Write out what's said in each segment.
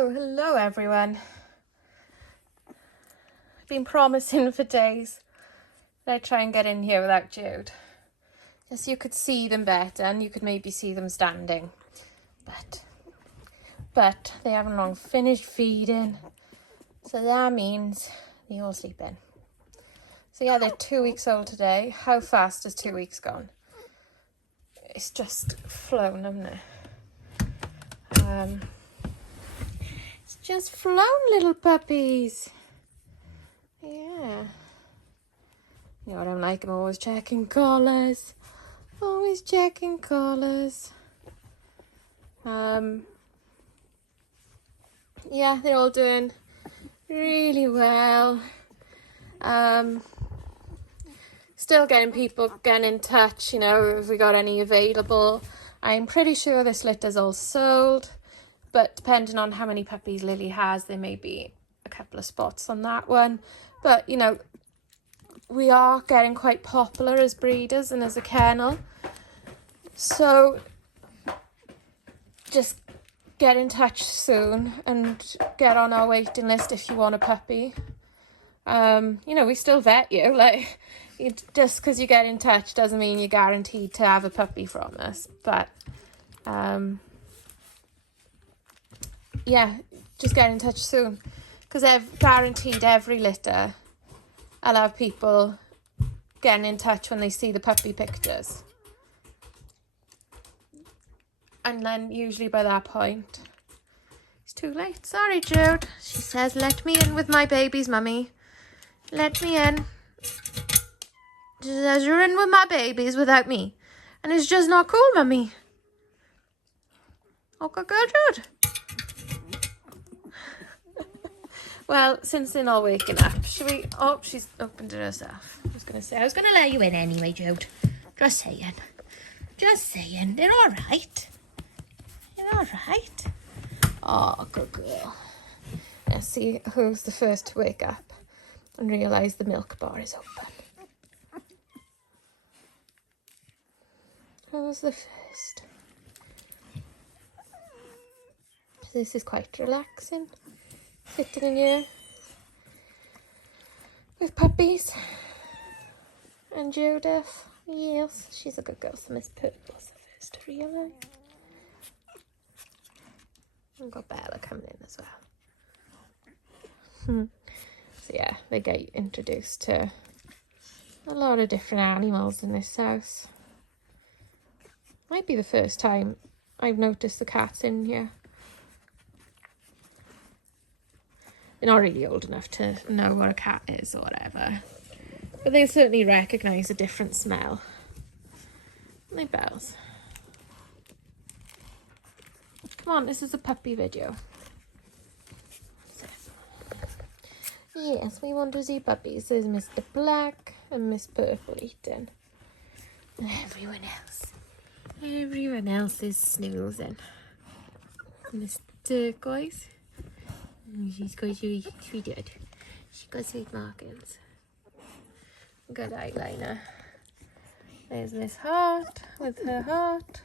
Hello everyone. I've been promising for days that I'd try and get in here without Jude. Just so you could see them better and you could maybe see them standing. But they haven't long finished feeding. So that means they're all sleeping. So yeah, they're 2 weeks old today. How fast has 2 weeks gone? It's just flown, hasn't it? It's just flown, little puppies. Yeah. You know what I'm like? I'm always checking collars. Always checking collars. Yeah, they're all doing really well. Still getting people getting in touch, you know, if we got any available. I'm pretty sure this litter's all sold, but depending on how many puppies Lily has, there may be a couple of spots on that one. But, you know, we are getting quite popular as breeders and as a kennel. So just get in touch soon and get on our waiting list if you want a puppy. You know, we still vet you. Like, just because you get in touch doesn't mean you're guaranteed to have a puppy from us. But, yeah, just get in touch soon. Because I've guaranteed every litter I'll have people getting in touch when they see the puppy pictures. And then usually by that point, it's too late. Sorry, Jude. She says, let me in with my babies, mummy. Let me in. She says, you're in with my babies without me. And it's just not cool, mummy. Okay, good, Jude. Well, since they're all waking up, should we... Oh, she's opened it herself. I was going to let you in anyway, Jude. Just saying. Just saying. They're all right. They're all right. Oh, good girl. Let's see who's the first to wake up and realise the milk bar is open. Who's the first? This is quite relaxing. Sitting in here with puppies and Judith. Yes, she's a good girl. So Miss Purple's the first to realise. I've got Bella coming in as well. So yeah, they get introduced to a lot of different animals in this house. Might be the first time I've noticed the cats in here. They're not really old enough to know what a cat is or whatever. But they certainly recognise a different smell. They bells. Come on, this is a puppy video. Yes, we want to see puppies. There's Mr. Black and Miss Purple eating. And everyone else is snoozing. Miss Turquoise. She's got sweet. She's got sweet markings. Good eyeliner. There's Miss Heart with her heart.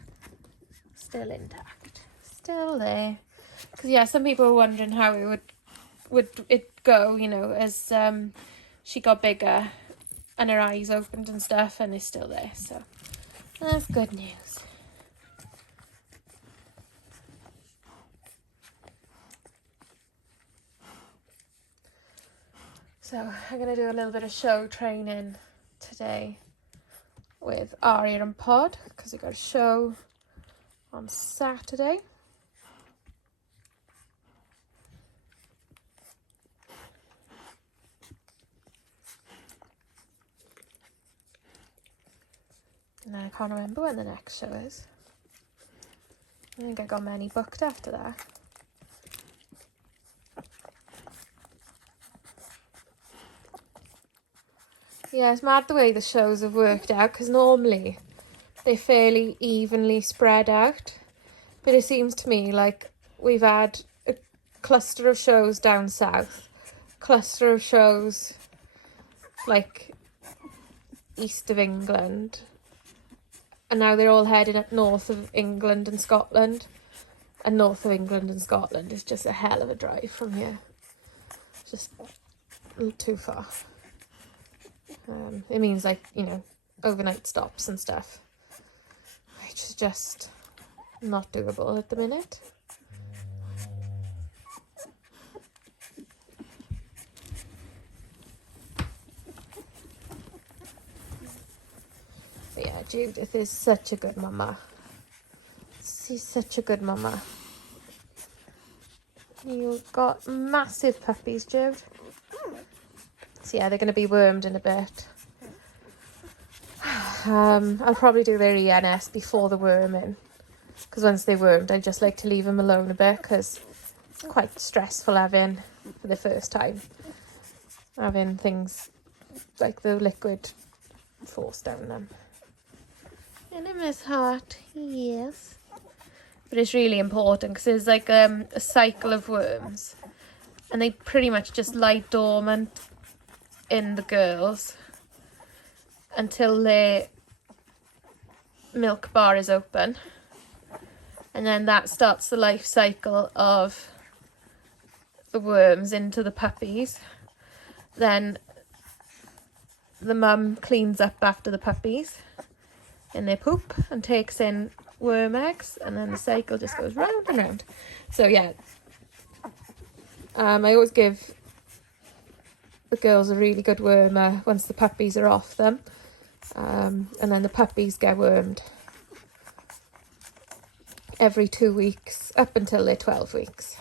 Still intact. Still there. Because yeah, some people were wondering how it would it go, you know, as she got bigger and her eyes opened and stuff, and it's still there. So that's good news. So I'm going to do a little bit of show training today with Aria and Pod because we've got a show on Saturday. And I can't remember when the next show is. I think I got many booked after that. Yeah, it's mad the way the shows have worked out because normally they're fairly evenly spread out. But it seems to me like we've had a cluster of shows down south, cluster of shows like east of England, and now they're all heading up north of England and Scotland. and north of England and Scotland is just a hell of a drive from here. Just a little too far. It means, like, you know, overnight stops and stuff, which is just not doable at the minute. But yeah, Judith is such a good mama. She's such a good mama. You've got massive puppies, Jude. So yeah, they're going to be wormed in a bit. I'll probably do their ENS before the worming, because once they're wormed, I just like to leave them alone a bit, because it's quite stressful having, for the first time, having things like the liquid forced down them. And in his heart, yes. But it's really important because there's like a cycle of worms, and they pretty much just lie dormant in the girls until their milk bar is open, and then that starts the life cycle of the worms into the puppies. Then the mum cleans up after the puppies in their poop and takes in worm eggs, and then the cycle just goes round and round. So yeah, I always give the girls a really good wormer once the puppies are off them, and then the puppies get wormed every 2 weeks up until they're 12 weeks.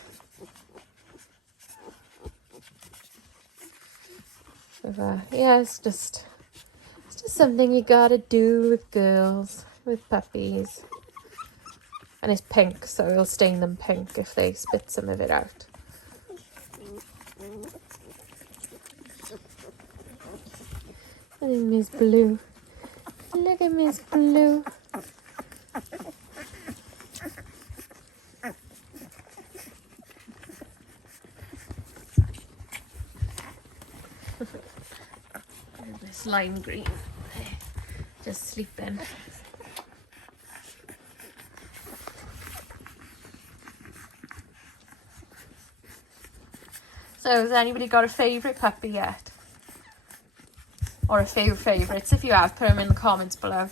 So, yeah, it's just something you gotta do with girls, with puppies. And it's pink, so it'll stain them pink if they spit some of it out. Look at Miss Blue. Look at Miss Blue. This lime green, just sleeping. So has anybody got a favourite puppy yet? Or a few favourites? If you have, put them in the comments below,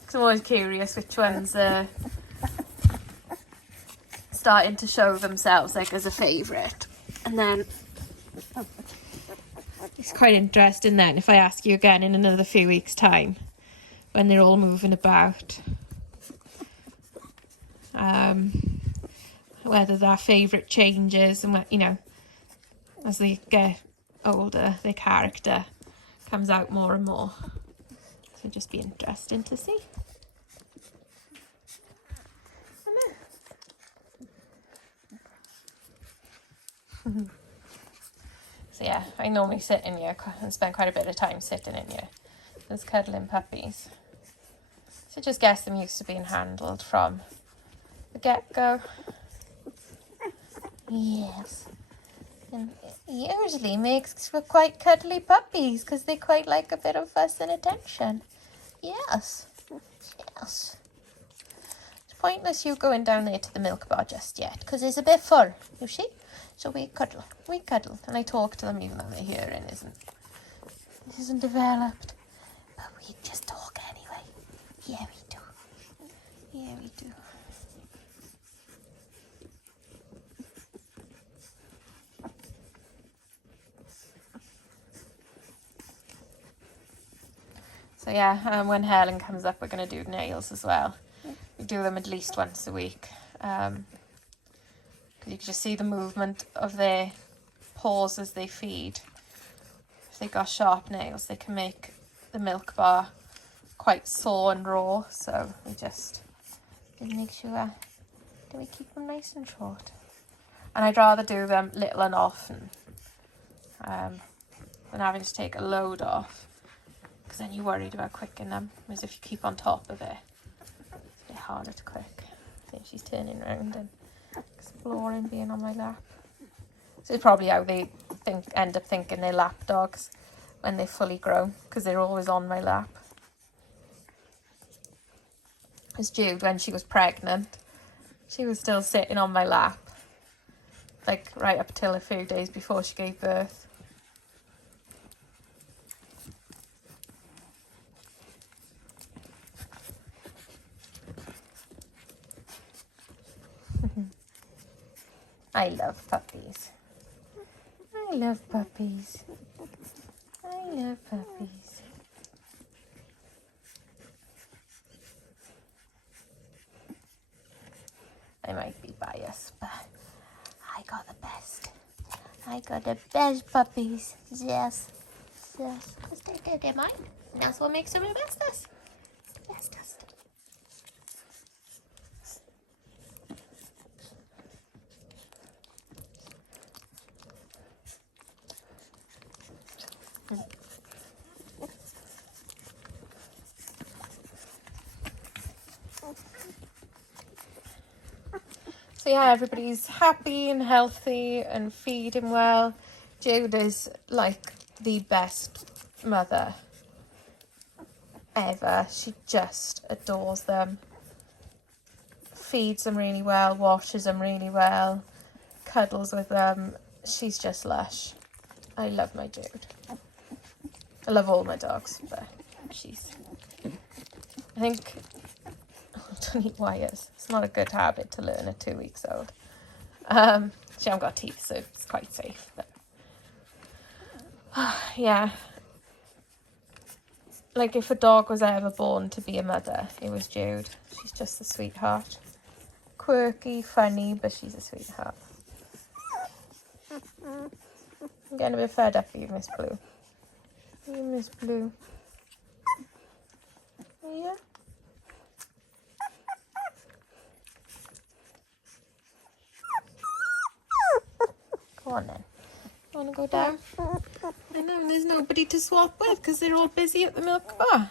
because I'm always curious which ones are starting to show themselves like as a favourite. And then it's quite interesting then if I ask you again in another few weeks' time, when they're all moving about, whether their favourite changes, and what, you know, as they get older, their character comes out more and more. So it'll just be interesting to see. So yeah, I normally sit in here and spend quite a bit of time sitting in here, just cuddling puppies. So just get them used to being handled from the get-go. Yes. And it usually makes for quite cuddly puppies because they quite like a bit of fuss and attention. Yes. Yes. It's pointless you going down there to the milk bar just yet because it's a bit full, you see? So we cuddle. And I talk to them even though their hearing isn't developed. But we just talk anyway. Yeah, we do. Yeah, we do. So yeah, when Helen comes up, we're going to do nails as well. We do them at least once a week. Because you can just see the movement of their paws as they feed. If they got sharp nails, they can make the milk bar quite sore and raw. So we just make sure that we keep them nice and short. And I'd rather do them little and often than having to take a load off. Because then you're worried about quicking them. Whereas if you keep on top of it, it's a bit harder to quick. I think she's turning around and exploring, being on my lap. So it's probably how they end up thinking they're lap dogs when they're fully grown, because they're always on my lap. As Jude, when she was pregnant, She was still sitting on my lap, like right up till a few days before she gave birth. I love puppies. I love puppies. I love puppies. I might be biased, but I got the best. I got the best puppies. Yes. Yes. They're mine. That's what makes them the bestest. Bestest. So yeah, everybody's happy and healthy and feeding well. Jude is like the best mother ever. She just adores them. Feeds them really well, washes them really well, cuddles with them. She's just lush. I love my Jude. I love all my dogs, but I think don't eat wires. It's not a good habit to learn at 2 weeks old. She hasn't got teeth, so it's quite safe. But yeah, like if a dog was ever born to be a mother, it was Jude. She's just a sweetheart. Quirky, funny, but she's a sweetheart. I'm getting a bit fed up with you, Miss Blue. You, Miss Blue. Yeah. Go on then. You want to go down? I know, there's nobody to swap with because they're all busy at the milk bar.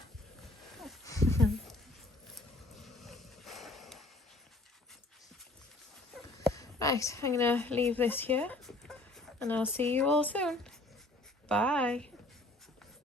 Right, I'm going to leave this here and I'll see you all soon. Bye.